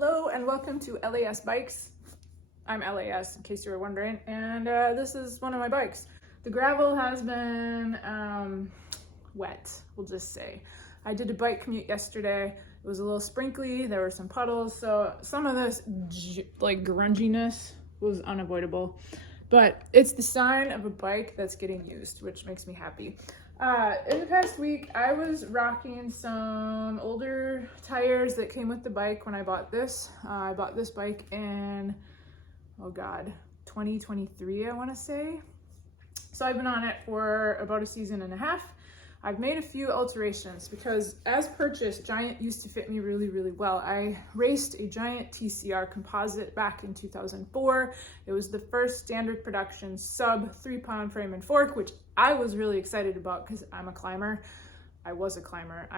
Hello and welcome to LAS Bikes. I'm LAS in case you were wondering, and this is one of my bikes. The gravel has been wet, we'll just say. I did a bike commute yesterday. It was a little sprinkly, there were some puddles, so some of this like grunginess was unavoidable. But it's the sign of a bike that's getting used, which makes me happy. In the past week, I was rocking some older tires that came with the bike when I bought this. I bought this bike in, 2023, I want to say. So I've been on it for about a season and a half. I've made a few alterations because as purchased, Giant used to fit me really, really well. I raced a Giant TCR composite back in 2004. It was the first standard production sub 3-pound frame and fork, which I was really excited about because I'm a climber. I was a climber.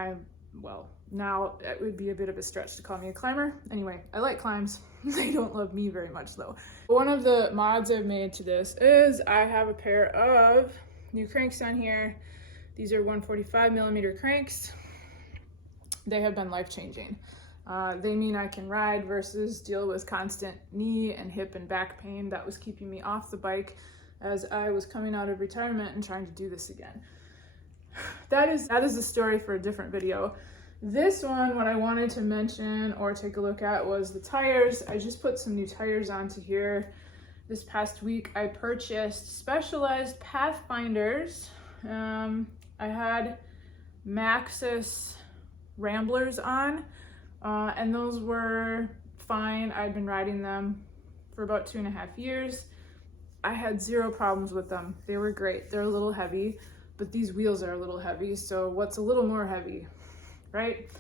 Now it would be a bit of a stretch to call me a climber. Anyway, I like climbs. They don't love me very much though. One of the mods I've made to this is I have a pair of new cranks on here. These are 145mm cranks. They have been life-changing. They mean I can ride versus deal with constant knee and hip and back pain that was keeping me off the bike as I was coming out of retirement and trying to do this again. That is a story for a different video. This one, what I wanted to mention or take a look at was the tires. I just put some new tires onto here. This past week, I purchased Specialized Pathfinders. I had Maxxis Ramblers on, and those were fine. I'd been riding them for about 2.5 years. I had zero problems with them. They were great. They're a little heavy, but these wheels are a little heavy, so what's a little more heavy, right?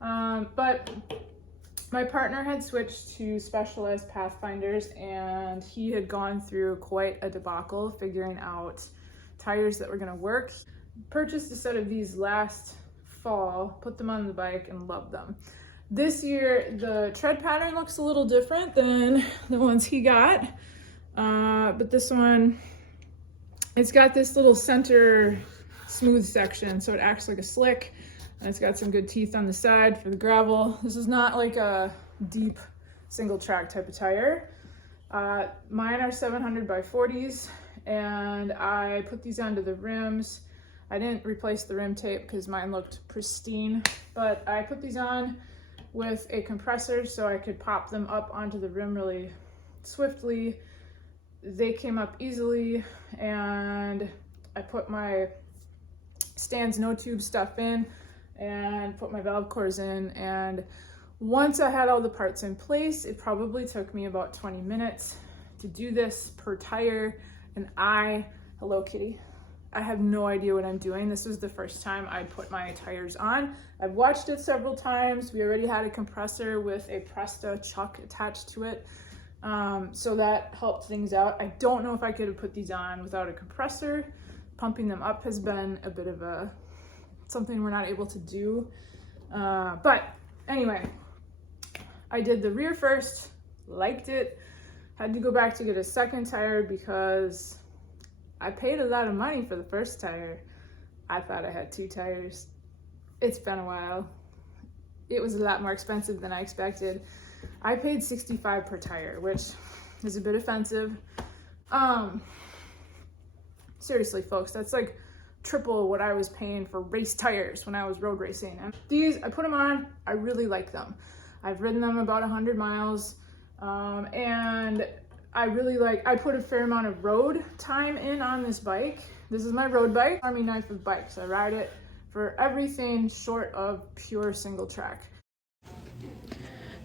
But my partner had switched to Specialized Pathfinders, and he had gone through quite a debacle figuring out tires that were gonna work. Purchased a set of these last fall, put them on the bike, and loved them. This year, the tread pattern looks a little different than the ones he got, but this one, it's got this little center smooth section, so it acts like a slick, and it's got some good teeth on the side for the gravel. This is not like a deep single track type of tire. Mine are 700 by 40s, and I put these onto the rims. I didn't replace the rim tape because mine looked pristine, but I put these on with a compressor so I could pop them up onto the rim really swiftly. They came up easily, and I put my Stan's no tube stuff in and put my valve cores in, and once I had all the parts in place, it probably took me about 20 minutes to do this per tire, and hello kitty, I have no idea what I'm doing. This was the first time I put my tires on. I've watched it several times. We already had a compressor with a Presta chuck attached to it, so that helped things out. I don't know if I could have put these on without a compressor. Pumping them up has been a bit of something we're not able to do. But anyway, I did the rear first, liked it, had to go back to get a second tire because I paid a lot of money for the first tire. I thought I had 2 tires. It's been a while. It was a lot more expensive than I expected. I paid $65 per tire, which is a bit offensive. Seriously, folks, that's like triple what I was paying for race tires when I was road racing. And these, I put them on, I really like them. I've ridden them about 100 miles, and I put a fair amount of road time in on this bike. This is my road bike, Army knife of bikes. I ride it for everything short of pure single track.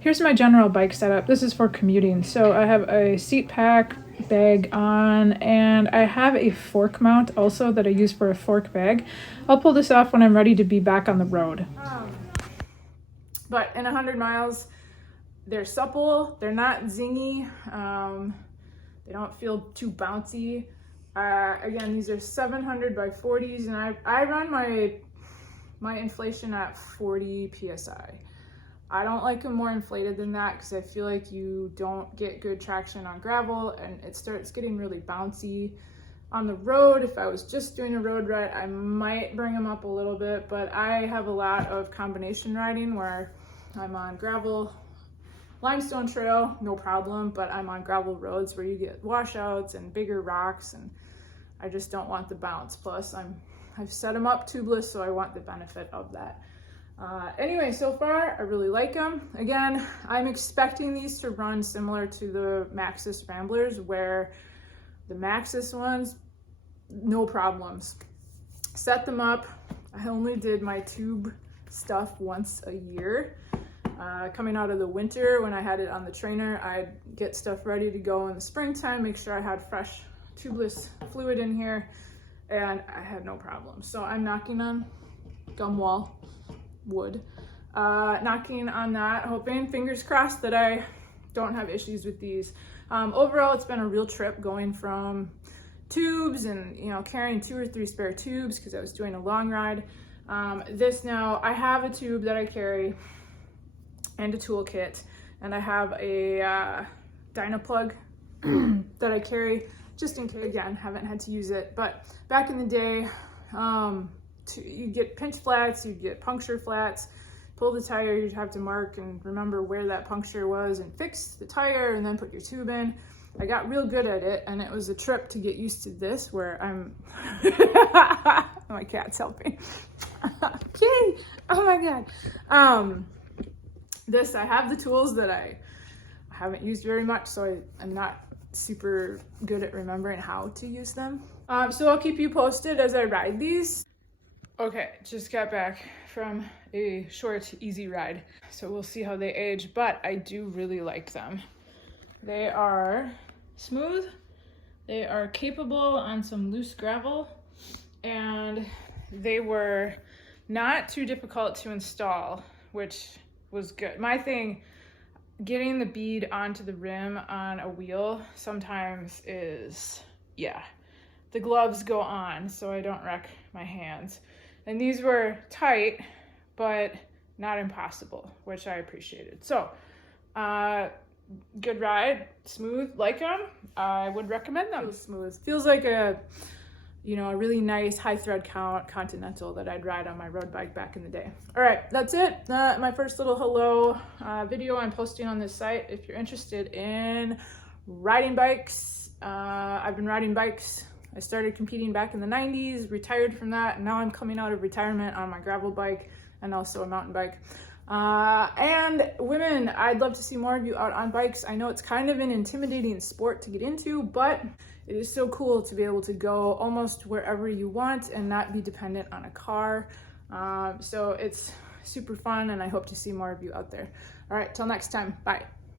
Here's my general bike setup. This is for commuting. So I have a seat pack bag on, and I have a fork mount also that I use for a fork bag. I'll pull this off when I'm ready to be back on the road. But in 100 miles, they're supple, they're not zingy, they don't feel too bouncy. Again, these are 700 by 40s, and I run my inflation at 40 PSI. I don't like them more inflated than that because I feel like you don't get good traction on gravel and it starts getting really bouncy. On the road, if I was just doing a road ride, I might bring them up a little bit, but I have a lot of combination riding where I'm on gravel, limestone trail, no problem, but I'm on gravel roads where you get washouts and bigger rocks, and I just don't want the bounce. Plus I've set them up tubeless, so I want the benefit of that. Anyway, so far I really like them. Again, I'm expecting these to run similar to the Maxxis Ramblers, where the Maxxis ones, no problems. Set them up. I only did my tube stuff once a year. Coming out of the winter, when I had it on the trainer, I'd get stuff ready to go in the springtime, make sure I had fresh tubeless fluid in here, and I had no problem. So I'm knocking on gum wall wood, knocking on that, hoping, fingers crossed, that I don't have issues with these. Overall, it's been a real trip going from tubes and, you know, carrying 2 or 3 spare tubes because I was doing a long ride. This now, I have a tube that I carry and a toolkit, and I have a Dynaplug that I carry just in case. Again, haven't had to use it, but back in the day, you get pinch flats, you get puncture flats, pull the tire, you'd have to mark and remember where that puncture was and fix the tire and then put your tube in. I got real good at it, and it was a trip to get used to this, where I'm my cat's helping. Kitty! Oh my god. This, I have the tools that I haven't used very much, so I'm not super good at remembering how to use them. So I'll keep you posted as I ride these. Okay, just got back from a short, easy ride, so we'll see how they age, but I do really like them. They are smooth, they are capable on some loose gravel, and they were not too difficult to install, which was good. My thing, getting the bead onto the rim on a wheel sometimes is, yeah, the gloves go on so I don't wreck my hands. And these were tight, but not impossible, which I appreciated. So, good ride, smooth, like them. I would recommend them. Feels smooth. Feels like a, you know, a really nice high thread count Continental that I'd ride on my road bike back in the day. All right, that's it. My first little hello video I'm posting on this site. If you're interested in riding bikes, I've been riding bikes. I started competing back in the 90s, retired from that, and now I'm coming out of retirement on my gravel bike and also a mountain bike. And women, I'd love to see more of you out on bikes. I know it's kind of an intimidating sport to get into, but it is so cool to be able to go almost wherever you want and not be dependent on a car. So it's super fun, and I hope to see more of you out there. All right, till next time, bye.